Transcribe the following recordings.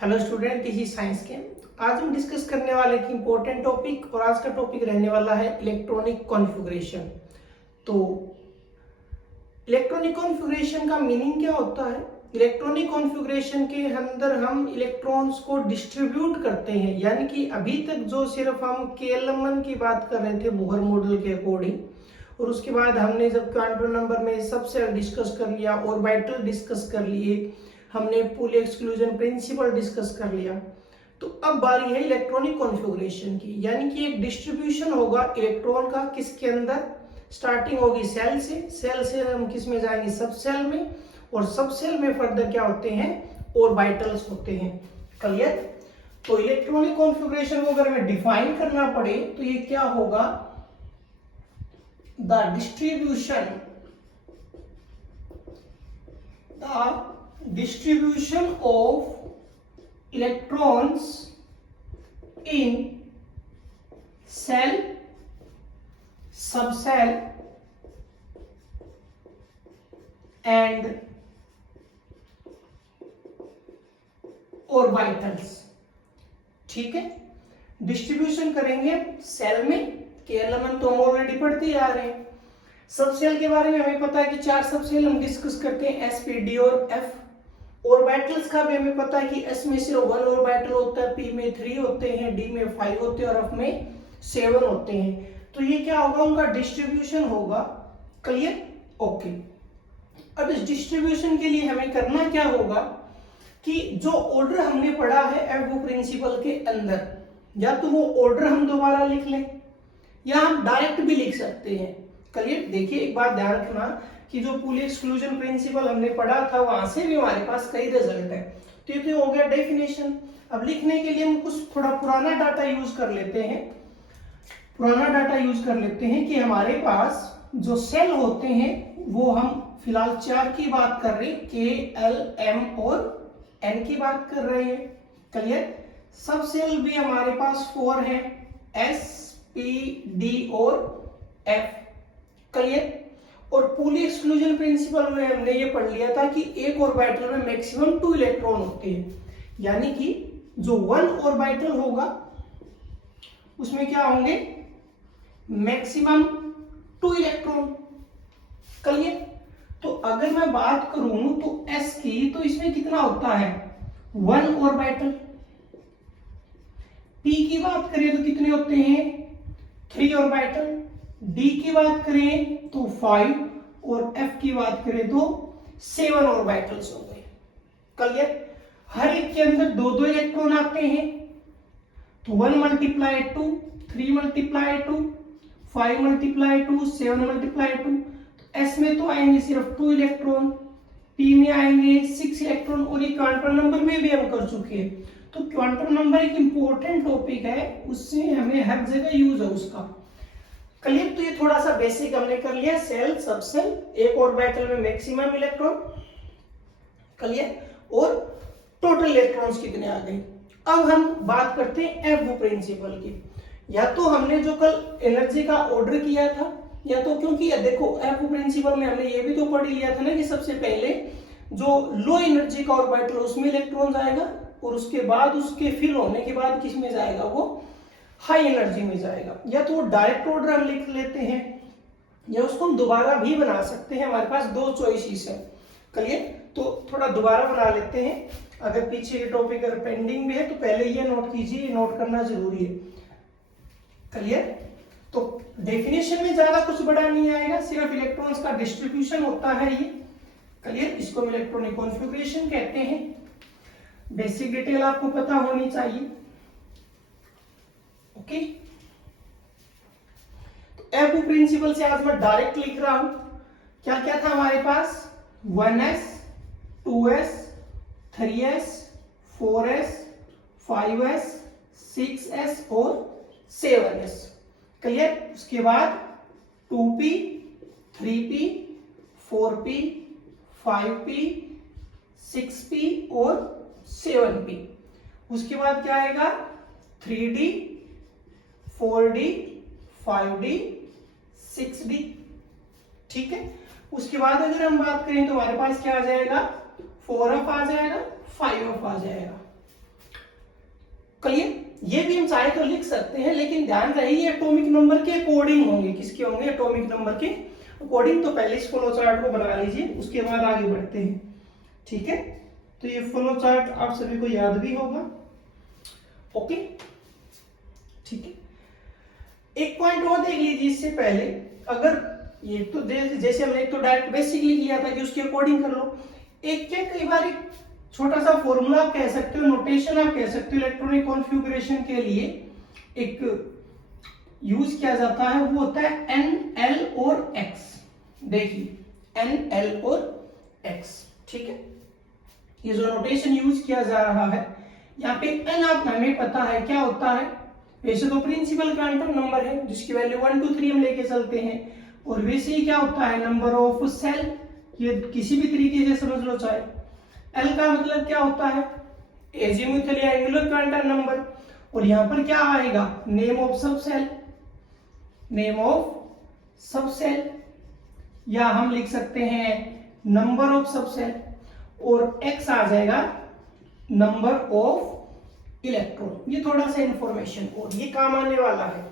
Hello student, this is science के। आज हम डिस्कस करने वाले एक इम्पोर्टेंट टॉपिक और आज का टॉपिक रहने वाला है इलेक्ट्रॉनिक कॉन्फ़िगरेशन। तो इलेक्ट्रॉनिक कॉन्फ़िगरेशन का मीनिंग क्या होता है? इलेक्ट्रॉनिक कॉन्फ़िगरेशन के अंदर हम इलेक्ट्रॉन्स को डिस्ट्रीब्यूट करते हैं, यानी कि अभी तक जो सिर्फ हम केएलएमएन की बात कर रहे थे बोहर मॉडल के अकॉर्डिंग, और उसके बाद हमने जब क्वांटम नंबर में सबसेल डिस्कस कर लिया, ऑर्बिटल डिस्कस कर लिए, हमने पुल एक्सक्लूजन प्रिंसिपल डिस्कस कर लिया, तो अब बारी है इलेक्ट्रॉनिक कॉन्फ़िगरेशन की। यानी कि एक डिस्ट्रीब्यूशन होगा इलेक्ट्रॉन का, किसके अंदर? स्टार्टिंग होगी सेल से हम किस में जाएंगे? सब सेल में, और सब सेल में फर्दर क्या होते हैं? ऑर्बिटल्स होते हैं। क्लियर? तो इलेक्ट्रॉनिक कॉन्फ़िगरेशन को अगर हमें डिफाइन करना पड़े तो ये क्या होगा? The distribution of electrons in cell, subcell and orbitals. ठीक है, डिस्ट्रीब्यूशन करेंगे सेल में, केएलएमएन तो हम ऑलरेडी पढ़ते ही आ रहे हैं। सब सेल के बारे में हमें पता है कि 4 सब सेल हम डिस्कस करते हैं, एस, पी, डी और एफ। ऑर्बिटल्स का भी हमें पता है कि एस में सिर्फ 1 ऑर्बिटल होता है, पी में 3 होते हैं, डी में 5 होते हैं और एफ में 7 होते हैं। तो ये क्या होगा? उनका डिस्ट्रीब्यूशन होगा। क्लियर? ओके। अब इस डिस्ट्रीब्यूशन के लिए हमें करना क्या होगा कि जो ऑर्डर हमने पढ़ा है एफ प्रिंसिपल के अंदर, या तो वो ऑर्डर हम दोबारा लिख लें या हम डायरेक्ट भी लिख सकते हैं। क्लियर? देखिए, एक बात ध्यान रखना कि जो पुल एक्सक्लूजन प्रिंसिपल हमने पढ़ा था वहां से भी हमारे पास कई रिजल्ट है। तो ये तो हो गया डेफिनेशन। अब लिखने के लिए हम कुछ थोड़ा पुराना डाटा यूज कर लेते हैं कि हमारे पास जो सेल होते हैं वो हम फिलहाल 4 की बात कर रहे हैं, के, एल, एम और एन की बात कर रहे हैं। क्लियर? सब सेल भी हमारे पास 4 है, एस, पी, डी और एफ। क्लियर? और पुल एक्सक्लूजन प्रिंसिपल में हमने ये पढ़ लिया था कि एक ऑर्बिटल में मैक्सिमम 2 इलेक्ट्रॉन होते हैं, यानी कि जो 1 ऑर्बिटल होगा उसमें क्या होंगे? Maximum 2 electron. क्लियर? तो अगर मैं बात करूं तो एस की, तो इसमें कितना होता है? 1 ऑर्बिटल। पी की बात करें तो कितने होते हैं? 3 ऑर्बिटल। डी की बात करें तो 5 और एफ की बात करें तो 7 ऑर्बिटल्स हो गए। क्लियर? हर एक के अंदर 2-2 इलेक्ट्रॉन आते हैं, तो 1 multiply 2, 3 multiply 2, 5 multiply 2, 7 multiply 2। S में तो आएंगे सिर्फ 2 इलेक्ट्रॉन, पी में आएंगे 6 इलेक्ट्रॉन, और ये क्वांटम नंबर में भी हम कर चुके हैं। तो क्वांटम नंबर एक इंपॉर्टेंट टॉपिक है, उससे हमें हर जगह यूज है उसका। क्लियर? तो ये थोड़ा सा बेसिक हमने कर लिया, सेल, सबसेल, एक ऑर्बिटल में मैक्सिमम इलेक्ट्रॉन। क्लियर? और टोटल इलेक्ट्रॉन्स कितने आ गए। अब हम बात करते हैं एफ प्रिंसिपल की। या तो हमने जो कल एनर्जी का ऑर्डर किया था, या तो क्योंकि देखो एफ प्रिंसिपल में हमने ये भी तो पढ़ लिया था ना कि सबसे पहले जो लो एनर्जी का ऑर्बिटल उसमें इलेक्ट्रॉन जाएगा, और उसके बाद उसके फिल होने के बाद किस में जाएगा? वो हाई एनर्जी में जाएगा। या तो वो डायरेक्ट ऑर्डर हम लिख लेते हैं, या उसको हम दोबारा भी बना सकते हैं। हमारे पास 2 चॉइसेस है। क्लियर? तो थोड़ा दोबारा बना लेते हैं। अगर पीछे ये टॉपिक अगर पेंडिंग भी है तो पहले ये नोट कीजिए, ये नोट करना जरूरी है। क्लियर? तो डेफिनेशन में ज्यादा कुछ बड़ा नहीं आएगा, सिर्फ इलेक्ट्रॉन्स का डिस्ट्रीब्यूशन होता है ये। क्लियर? इसको इलेक्ट्रॉनिक कॉन्फ़िगरेशन कहते हैं। बेसिक डिटेल आपको पता होनी चाहिए। ओके? तो एफ प्रिंसिपल से आज मैं डायरेक्ट लिख रहा हूं। क्या क्या था हमारे पास? 1s, 2s, 3s, 4s, 5s, 6s और 7s। क्लियर? उसके बाद 2p, 3p, 4p, 5p, 6p और 7p। उसके बाद क्या आएगा? 3d, 4d, 5d, 6d। ठीक है? उसके बाद अगर हम बात करें तो हमारे पास क्या आ जाएगा? 4f आ जाएगा, 5f आ जाएगा। क्लियर? ये भी हम चाहे तो लिख सकते हैं, लेकिन ध्यान रहे ये एटॉमिक नंबर के अकॉर्डिंग होंगे। किसके होंगे? एटॉमिक नंबर के अकॉर्डिंग। तो पहले इस फ्लो चार्ट को बना लीजिए, उसके बाद आगे बढ़ते हैं। ठीक है, तो ये फ्लो चार्ट आप सभी को याद भी होगा। ओके, ठीक है। एक पॉइंट और देख लीजिए इससे पहले, अगर ये तो जैसे हमने एक तो डायरेक्ट बेसिक लिख लिया था कि उसके अकॉर्डिंग कर लो। एक क्या कई बार एक छोटा सा फॉर्मूला आप कह सकते हो, नोटेशन आप कह सकते हो इलेक्ट्रॉनिक कॉन्फ़िगरेशन के लिए एक यूज किया जाता है, वो होता है एन, एल और एक्स। देखिए एन, एल और एक्स, ठीक है। ये जो नोटेशन यूज किया जा रहा है यहाँ पे एन आप हमें पता है क्या होता है, वैसे तो प्रिंसिपल क्वांटम नंबर है जिसकी वैल्यू 1 2 3 हम लेके चलते हैं। और वैसे ही क्या होता है? नंबर ऑफ सेल, ये किसी भी तरीके से समझ लो चाहे। एल का मतलब क्या होता है? एजीमुथल या एंगुलर क्वांटम नंबर। और यहाँ पर क्या आएगा? नेम ऑफ सब सेल, नेम ऑफ सब सेल, या हम लिख सकते हैं नंबर ऑफ सब सेल। और एक्स आ जाएगा नंबर ऑफ इलेक्ट्रॉन। ये थोड़ा सा इंफॉर्मेशन और ये काम आने वाला है,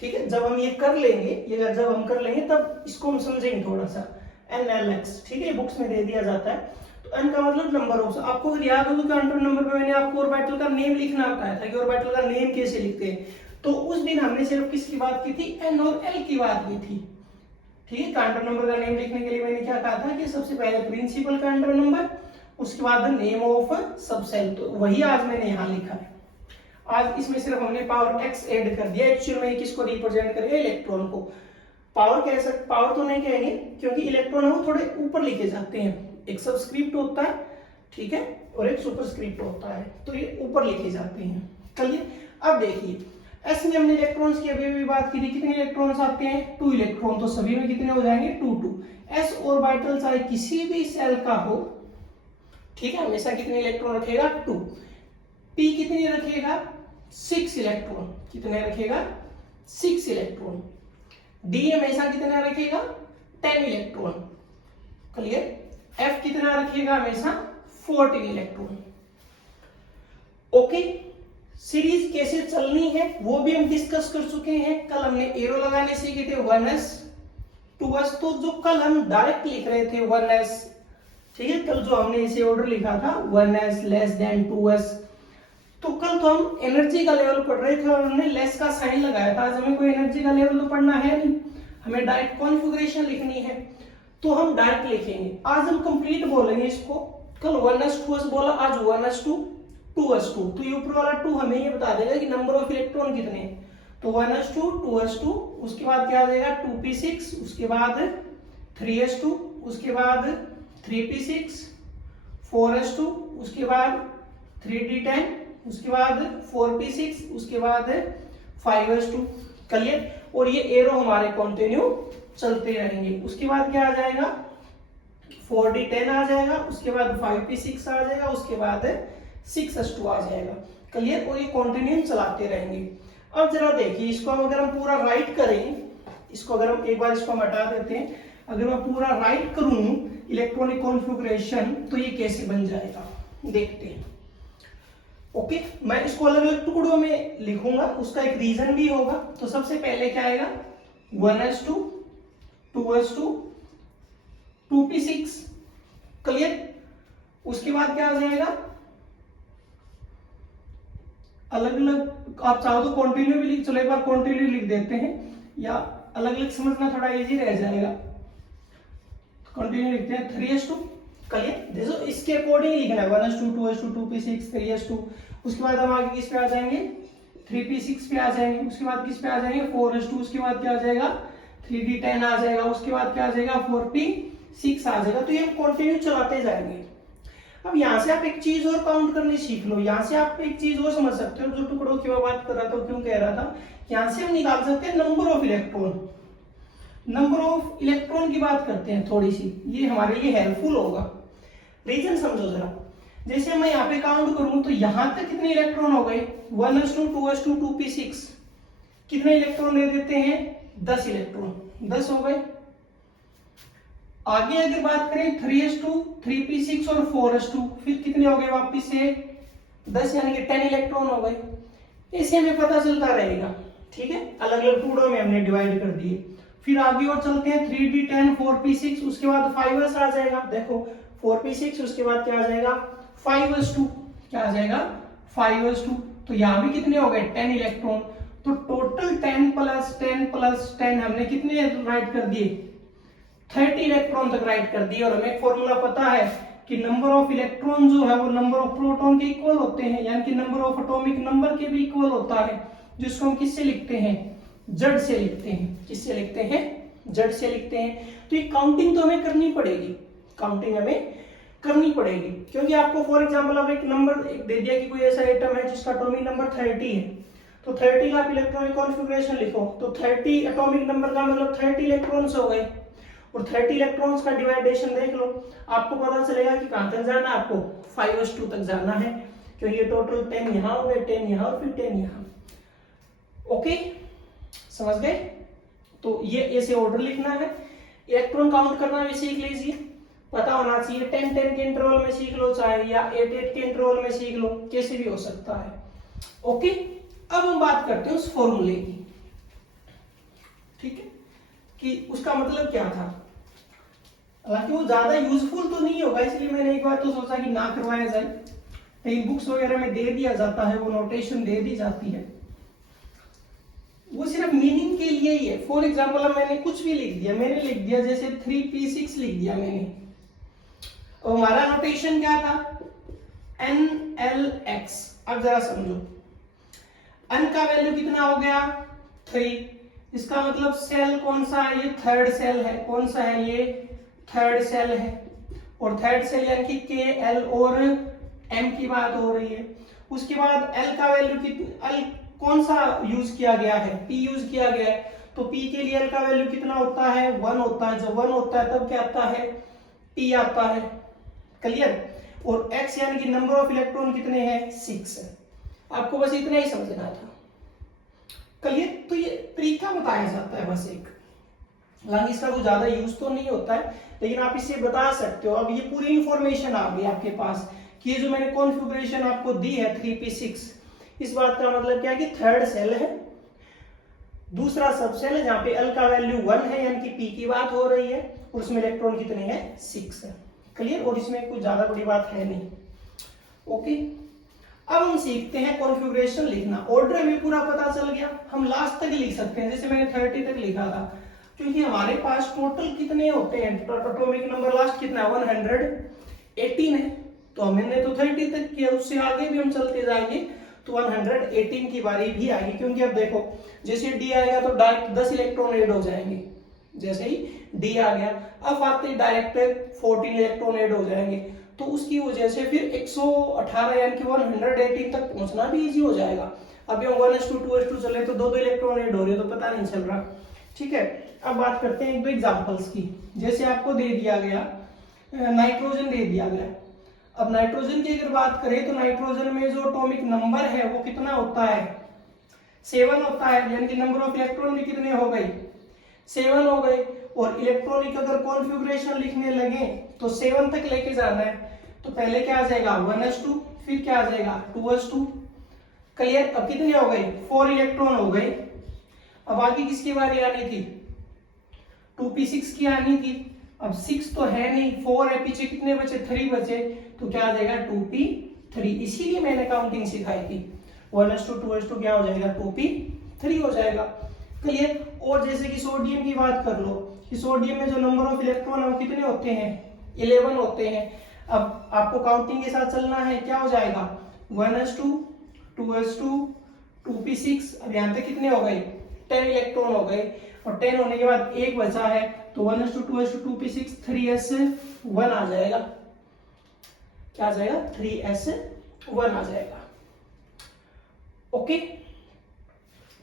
ठीक है। जब हम ये कर लेंगे, ये जब हम कर लेंगे तब इसको हम समझेंगे थोड़ा सा। एन एल एक्स, ठीक है, बुक्स में दे दिया जाता है। तो एन का मतलब नंबर ऑफ, आपको अगर याद हो तो क्वांटम नंबर पे मैंने आपको ऑर्बिटल का नेम लिखना बताया था कि ऑर्बिटल का नेम कैसे लिखते हैं। तो उस दिन हमने सिर्फ किसकी बात की थी? एन और एल की बात की थी, ठीक है। क्वांटम नंबर का नेम लिखने के लिए मैंने क्या कहा था कि सबसे पहले प्रिंसिपल क्वांटम नंबर, उसके बाद नेम ऑफ सब सेल। तो वही आज मैंने यहाँ लिखा है। आज इसमें सिर्फ हमने पावर एक्स ऐड कर दिया। एक्चुअल में किसको रिप्रेजेंट करेगा? इलेक्ट्रॉन को। पावर कह सकते, पावर तो नहीं कहेंगे क्योंकि इलेक्ट्रॉन है वो थोड़े ऊपर लिखे जाते हैं। एक सबस्क्रिप्ट होता है, ठीक है, और एक सुपरस्क्रिप्ट होता है, तो ये ऊपर लिखे जाते हैं। चलिए अब देखिए, एस में हमने इलेक्ट्रॉन्स की अभी बात की थी। कितने इलेक्ट्रॉन्स आते हैं? 2 इलेक्ट्रॉन। तो सभी में कितने हो जाएंगे? 2 2। एस ऑर्बिटल चाहे किसी भी सेल का हो, ठीक है, हमेशा कितने इलेक्ट्रॉन रखेगा? 2। पी कितने रखेगा? 6 इलेक्ट्रॉन। कितने रखेगा? 6 इलेक्ट्रॉन। डी हमेशा कितना रखेगा? 10 इलेक्ट्रॉन। क्लियर? एफ कितना रखेगा? हमेशा 14 इलेक्ट्रॉन। ओके, सीरीज कैसे चलनी है वो भी हम डिस्कस कर चुके हैं। कल हमने एरो लगाने सीखे थे 1s 2s। तो जो कल हम डायरेक्ट लिख रहे थे 1s, ठीक है, कल जो हमने इसे ऑर्डर लिखा था 1s लेस देन 2s, तो कल तो हम एनर्जी का लेवल पढ़ रहे थे और हमने लेस का साइन लगाया था। आज हमें कोई एनर्जी का लेवल तो पढ़ना है नहीं, हमें डायरेक्ट कॉन्फ़िगरेशन लिखनी है, तो हम डायरेक्ट लिखेंगे। आज हम कंप्लीट बोलेंगे इसको। कल 1s 2s बोला, आज 1s 2 2s 2। तो ये ऊपर वाला 2 हमें ये बता देगा कि नंबर ऑफ इलेक्ट्रॉन कितने हैं। तो 1s 2 2s 2, उसके बाद क्या आ जाएगा? 2p6, उसके बाद 3s 2, उसके बाद 3p6, 4s 2, उसके बाद 3d10, उसके बाद 4p6, उसके बाद 5s 2। क्लियर? और ये एरो हमारे कंटिन्यू चलते रहेंगे। उसके बाद क्या आ जाएगा? 4d10 आ जाएगा, उसके बाद 5p6 आ जाएगा, उसके बाद 6s2 आ जाएगा। क्लियर? और ये कंटिन्यू चलाते रहेंगे। अब जरा देखिए, इसको अगर हम पूरा राइट करें, इसको अगर हम एक बार इसको हटा देते हैं, अगर मैं पूरा राइट करूं इलेक्ट्रॉनिक कॉन्फ़िगरेशन, तो ये कैसे बन जाएगा देखते हैं। ओके, मैं इसको अलग अलग टुकड़ों में लिखूंगा, उसका एक रीजन भी होगा। तो सबसे पहले क्या आएगा? 1s2 2s2 2p6। क्लियर? उसके बाद क्या आ जाएगा? अलग अलग आप चाहो तो कंटिन्यू भी लिख, चलो एक बार कंटिन्यू लिख देते हैं, या अलग अलग समझना थोड़ा इजी रह जाएगा। कंटिन्यू लिखते हैं 3s2। क्लियर? देखो इसके अकॉर्डिंग लिखना है 1s2 2s2 2p6 3s2। उसके बाद हम आगे किस पे आ जाएंगे? 3p6 पे आ जाएंगे। उसके बाद किस पे आ जाएंगे? 4s2। उसके बाद क्या आ जाएगा? 3d10 आ जाएगा। उसके बाद क्या आ जाएगा? 4p6 आ जाएगा। तो ये हम कंटिन्यू चलाते जाएंगे। अब यहाँ से आप एक चीज और काउंट करनी सीख लो। यहाँ से आप एक चीज और समझ सकते हो, जो टुकड़ों की मैं बात कर रहा था, क्यों कह रहा था, यहाँ से हम निकाल सकते हैं number of electron. Number of electron की बात करते हैं थोड़ी सी, ये हमारे लिए हेल्पफुल होगा। रीजन समझो जरा। जैसे मैं यहाँ पे काउंट करूं तो यहां तक कितने इलेक्ट्रॉन हो गए? 1s2 2s2 2p6। कितने इलेक्ट्रॉन दे देते हैं? 10 इलेक्ट्रॉन। 10 हो गए। आगे अगर बात करें 3s2 3p6 और 4s2, फिर कितने हो गए वापिस से? 10 यानी कि 10 इलेक्ट्रॉन हो गए। इसे हमें पता चलता रहेगा, ठीक है। अलग अलग टुकड़ों में हमने डिवाइड कर दिए। फिर आगे और चलते हैं 3d10 4p6, उसके बाद 5s आ जाएगा। देखो 4p6 उसके बाद क्या आ जाएगा 5s2, क्या आ जाएगा 5s2। तो यहाँ भी कितने हो गए 10 इलेक्ट्रॉन। तो टोटल 10 प्लस 10 प्लस 10 हमने कितने राइट कर दिए 30 इलेक्ट्रॉन तक राइट कर दिए। और हमें एक फॉर्मूला पता है कि नंबर ऑफ इलेक्ट्रॉन जो है वो नंबर ऑफ प्रोटॉन के इक्वल होते हैं, यानी कि नंबर ऑफ एटॉमिक नंबर के भी इक्वल होता है, जिसको हम किससे लिखते हैं जेड से लिखते हैं। किससे लिखते हैं जेड से लिखते हैं। तो ये काउंटिंग तो हमें करनी पड़ेगी, काउंटिंग हमें करनी पड़ेगी, क्योंकि आपको फॉर एग्जांपल अब एक नंबर दे दिया कि कोई ऐसा एटम है जिसका एटॉमिक नंबर 30 है, तो 30 का आप इलेक्ट्रॉनिक कॉन्फ़िगरेशन लिखो तो 30 एटॉमिक नंबर का मतलब 30 इलेक्ट्रॉन्स हो गए। और 30 इलेक्ट्रॉन्स का डिवाइडेशन देख लो, आपको पता चलेगा कि कहां तक जाना है, आपको 5s2 तक जाना है, क्योंकि ये टोटल 10 यहां हो गए, 10 यहां और फिर 10 यहां। ओके, समझ गए। तो ये ऐसे ऑर्डर लिखना है। इलेक्ट्रॉन काउंट करना भी सीख लीजिए, पता होना चाहिए। 10-10 के इंटरवल में सीख लो चाहे, या 8-8 के इंटरवल में सीख लो, कैसे भी हो सकता है। ओके, अब हम बात करते हैं उस फॉर्मूले की, ठीक है, कि उसका मतलब क्या था। हालांकि वो ज्यादा यूजफुल तो नहीं होगा, इसलिए मैंने एक बार तो सोचा कि ना करवाया जाए, लेकिन बुक्स वगैरह में दे दिया जाता है, वो नोटेशन दे दी जाती है, वो सिर्फ मीनिंग के लिए ही है। फॉर एग्जाम्पल अब मैंने कुछ भी लिख दिया, मैंने लिख दिया जैसे 3p6 लिख दिया मैंने, और हमारा नोटेशन क्या था NLX। अब जरा समझो, n का वैल्यू कितना हो गया 3, इसका मतलब सेल कौन सा है, ये थर्ड सेल है। कौन सा है, ये थर्ड सेल है। और थर्ड सेल यानी कि K, L और M की बात हो रही है। उसके बाद L का वैल्यू कितना, L कौन सा यूज किया गया है, P यूज किया गया है, तो P के लिए L का वैल्यू कितना होता है 1 होता है। जब 1 होता है तब क्या आता है P आता है, क्लियर। और X यानी कि नंबर ऑफ इलेक्ट्रॉन कितने हैं 6 है। आपको बस इतना ही समझना था, क्लियर। तो ये तरीका बताया जाता है बस एक, हालांकि इसका कुछ ज्यादा यूज तो नहीं होता है, लेकिन आप इसे बता सकते हो। अब ये पूरी इंफॉर्मेशन आ गई आपके पास कि ये जो मैंने कॉन्फ़िगरेशन आपको दी है 3p6, इस बात का मतलब क्या है कि थर्ड सेल है, दूसरा सब सेल है जहां पे L का वैल्यू 1 है, यानी कि P की बात हो रही है, और उसमें इलेक्ट्रॉन कितने हैं 6 है, क्लियर। और इसमें कुछ ज्यादा बड़ी बात है नहीं। ओके, अब हम सीखते हैं कॉन्फ़िगरेशन लिखना। ऑर्डर में पूरा पता चल गया, हम लास्ट तक लिख सकते हैं, जैसे मैंने 30 तक लिखा था, क्योंकि हमारे पास टोटल कितने होते हैं, एटॉमिक नंबर लास्ट कितना 118 है, तो हमने तो 30 तक किया, उससे आगे भी हम चलते जाएंगे तो 118 की बारी भी आएगी। क्योंकि अब देखो जैसे D आएगा तो डायरेक्ट 10 इलेक्ट्रॉन ऐड हो जाएंगे, जैसे ही D आ गया, अब आते ही डायरेक्ट 14 इलेक्ट्रॉन ऐड हो जाएंगे, तो उसकी वजह से फिर 118 यानी कि 118 तक पहुंचना भी इजी हो जाएगा। अभी हम 1s2 2s2 चले तो 2-2 इलेक्ट्रॉन ऐड हो रहे तो पता नहीं चल रहा, ठीक है। अब बात करते हैं एक दो एग्जांपल्स की। जैसे आपको दे दिया गया नाइट्रोजन दे दिया गया। अब नाइट्रोजन की अगर बात करें तो नाइट्रोजन में जो एटॉमिक नंबर है वो कितना होता है 7 होता है, यानी कि नंबर ऑफ इलेक्ट्रॉन भी कितने हो गए 7 हो गए। और इलेक्ट्रॉनिक अगर कॉन्फ़िगरेशन लिखने लगे तो 7 तक लेके जाना है, तो पहले क्या आ जाएगा 1s2, फिर क्या आ जाएगा 2s2, क्लियर। अब कितने हो गए 4 इलेक्ट्रॉन हो गए। अब आगे किसकी बारी आनी थी 2p6 की आनी थी। अब 6 तो है नहीं, 4 है, पीछे कितने बचे 3 बचे, तो क्या आ जाएगा 2p3। इसीलिए मैंने काउंटिंग सिखाई थी, 1s2 2s2 क्या हो जाएगा 2p3 हो जाएगा, क्लियर। और जैसे कि सोडियम की बात कर लो कि सोडियम में जो नंबर ऑफ इलेक्ट्रॉन है वो कितने होते हैं 11 होते हैं। अब आपको काउंटिंग के साथ चलना है, क्या हो जाएगा 1s2 2s2 2p6। अब यहाँ तक कितने हो गए 10 इलेक्ट्रॉन हो गए, और 10 होने के बाद एक बचा है, तो 1s2 2s2 2p6 3s1 आ जाएगा। क्या आ जाएगा 3s1 आ जाएगा। ओके,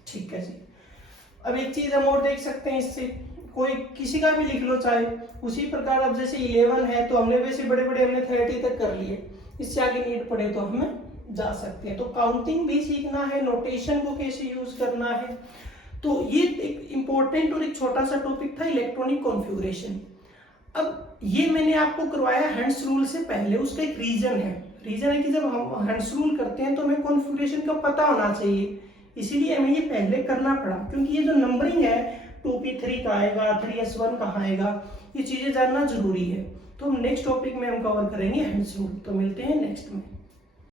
ठीक है जी। अब एक चीज हम और देख सकते हैं, इससे कोई किसी का भी लिख लो चाहे उसी प्रकार। अब जैसे 11 है तो हमने वैसे बड़े बड़े हमने 30 तक कर लिए, इससे आगे नीड पड़े तो हमें जा सकते हैं। तो काउंटिंग भी सीखना है, नोटेशन को कैसे यूज करना है। तो ये एक इंपॉर्टेंट और एक छोटा सा टॉपिक था इलेक्ट्रॉनिक कॉन्फ़िगरेशन। अब ये मैंने आपको करवाया हैंड्स रूल से पहले, उसका एक रीजन है। रीजन है कि जब हम हैंड्स रूल करते हैं तो हमें कॉन्फ़िगरेशन का पता होना चाहिए, इसीलिए हमें ये पहले करना पड़ा, क्योंकि ये जो नंबरिंग है 2p3 का आएगा, 3s1 कहाँ आएगा, ये चीजें जानना जरूरी है। तो हम नेक्स्ट टॉपिक में हम कवर करेंगे हैंड्स रूल। तो मिलते हैं नेक्स्ट में।